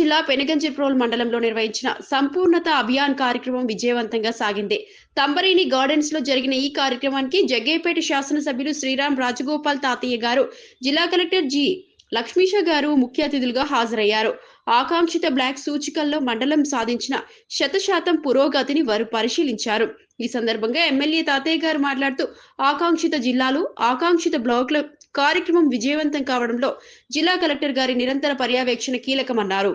జిల్లా పెనుగంచిప్రోలు మండలంలో నిర్వహించిన సంపూర్ణత అభియాన్ కార్యక్రమం విజయవంతంగా సాగింది. తంబరేని గార్డెన్స్ లో జరిగిన ఈ కార్యక్రమానికి జగ్గయ్యపేట శాసనసభ్యులు శ్రీరామ్ రాజగోపాల్ తాతయ్య గారు, జిల్లా కలెక్టర్ జి లక్ష్మీష గారు ముఖ్య అతిథులుగా హాజరయ్యారు. ఆకాంక్షిత బ్లాక్ సూచికల్లో మండలం సాధించిన 100% పురోగతిని వారు పరిశీలించారు. ఈ సందర్భంగా ఎమ్మెల్యే తాతయ్య గారు మాట్లాడుతూ ఆకాంక్షిత జిల్లాలు, ఆకాంక్షిత బ్లాకుల కార్యక్రమం విజయవంతం కావడంలో జిల్లా కలెక్టర్ గారి నిరంతర పర్యవేక్షణ కీలకమన్నారు.